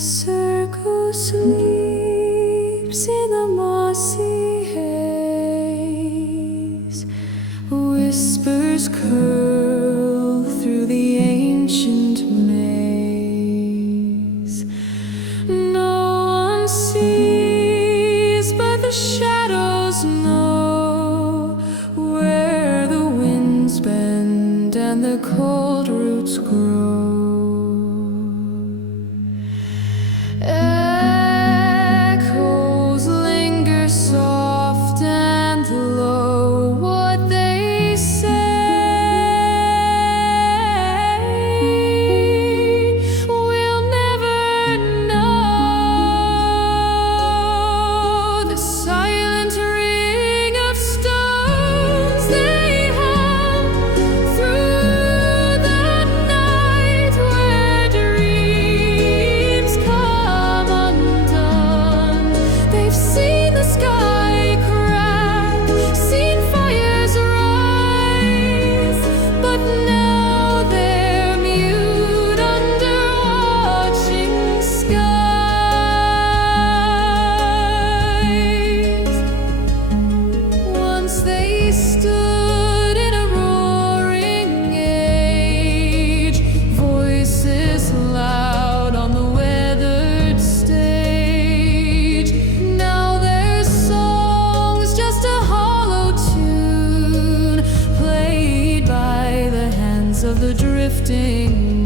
circle sleeps in the mossy haze. Whispers curl through the ancient maze. No one sees, but the shadows know where the winds bend and the cold roots grow. Echoes linger soft and low. What they say we'll never know. The silent ring of stones they hum through the night, where dreams come undone. They've seen the sky crack, seen fires rise, but now they're mute under watching skies. Once they stood in a roaring age, voices loud on the weathered stage. Now their song's just a hollow tune, played by the hands of the drifting